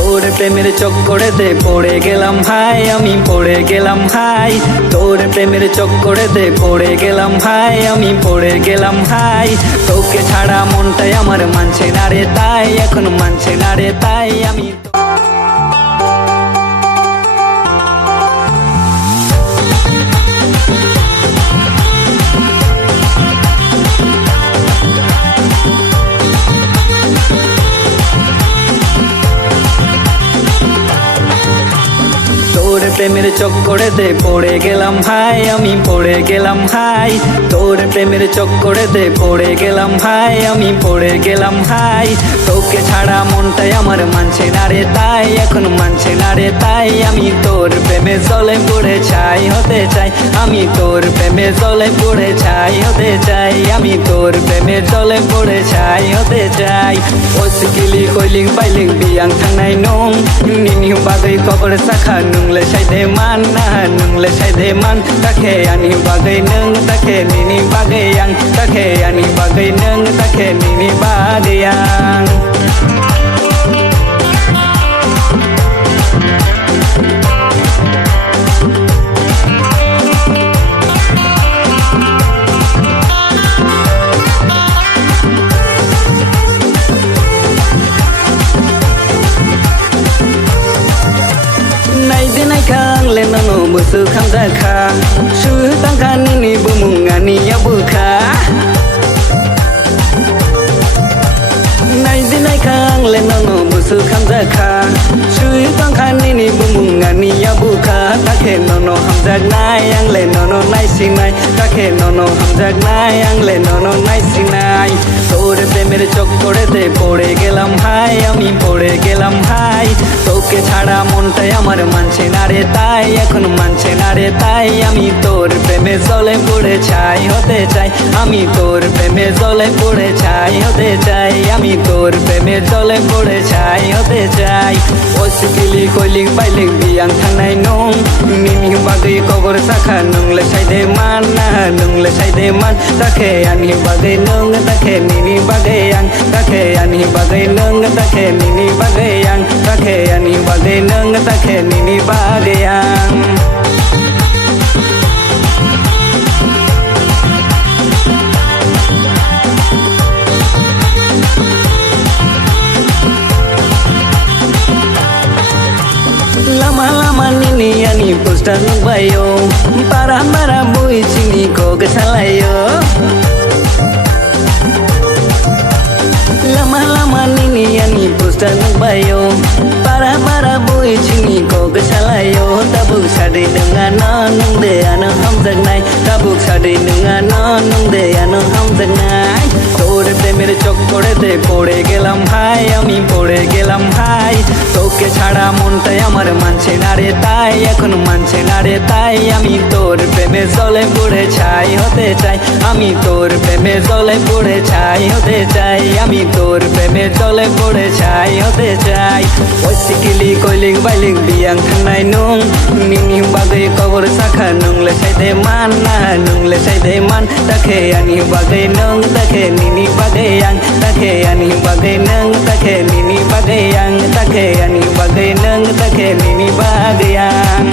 তোর প্রেমের চক্করেতে পড়ে গেলাম ভাই, আমি পড়ে গেলাম ভাই। তোর প্রেমের চক্করেতে পড়ে গেলাম ভাই, আমি পড়ে গেলাম ভাই। তোকে ছাড়া মনটাই আমার মানছে না রে তাই, এখন মানছে না রে তাই আমি। তোর প্রেমের চক্করেতে পড়ে গেলাম ভাই, আমি পড়ে গেলাম ভাই। তোর প্রেমের চক্করেতে পড়ে গেলাম ভাই, আমি পড়ে গেলাম ভাই। তোকে ছাড়া মনটাই আমার মানছে না রে তাই, এখন মানছে না রে তাই আমি। তোর প্রেমে জলে পড়ে ছাই হতে চাই, আমি তোর প্রেমে জলে পড়ে ছাই হতে চাই, আমি তোর প্রেমে জলে পড়ে ছাই হতে চাই। ওসকিলি কইলিং বাইলিং बियां थांनाय नं नोंनि बागै खबर साखा नोंलाय सायदे मान ना नोंलाय सायदे मान ताखे आंनि बागै नों ताखे नोंनि बागै आं ताखे आंनि बागै नों ताखे नोंनि बागै आं। ले नोंनो बुसु खामजाखा सु तांखा नोंनि बुमुङानि याबुखा नायदो नायखा ले नोंनो बुसु खामजाखा सु तांखा नोंनि बुमुङानि याबुखा ताखे नोंनो हामजागनाय आं ले नोंनो नायसिनाय ताखे नोंनो हामजागनाय आं ले नोंनो नायसिनाय। তোর প্রেমের চক্করেতে পড়ে গেলাম ভাই, আমি পড়ে গেলাম ভাই। তোকে ছাড়া মনটাই আমার মানছে না রে তাই, এখন মানছে না রে তাই আমি। তোর প্রেমে জলে পড়ে ছাই হতে চাই, আমি তোর প্রেমে জলে পড়ে ছাই হতে চাই, আমি তোর প্রেমে জলে পড়ে ছাই হতে চাই। ওসকিলি কইलिं बाइलिं बियां थांनाय नं नोंनि बागै खबर साखा नोंलाय सायदे मान ना नोंलाय सायदे मान ताखे आंनि बागै नों ताखे नोंनि बागै आं ताखे आंनि बागै नों ताखे नोंनि बागै आं ताखे आंनि बागै नों ताखे नोंनि बागै आं। Lama lama nini ani poster nubayo para para boy sini ko kesalayo. Lama lama nini ani poster nubayo para para boy sini ko kesalayo. Tabuk sade dengan nong de ano hamzagnai tabuk sade dengan nong de ano hamzagnai। তোর প্রেমের চক্করেতে পড়ে গেলাম ভাই, আমি পড়ে গেলাম ভাই। তোকে ছাড়া মনটাই আমার মানছে না রে তাই, এখন মানছে না রে তাই আমি। তোর প্রেমে জলে পড়ে ছাই হতে চাই, আমি তোর প্রেমে জলে পড়ে ছাই হতে চাই, আমি তোর প্রেমে জলে পড়ে ছাই হতে চাই। ওসকিলি কইलिं बाइलिं बियां थांनाय नं नोंनि बागै खबर साखा नोंलाय सायदे मान ना नोंलाय सायदे मान ताखे आंनि बागै नों ताखे नोंनि बागै आं ताखे आंनि बागै नों ताखे नोंनि बागै आं ताखे आंनि बागै नों ताखे नोंनि बागै आं।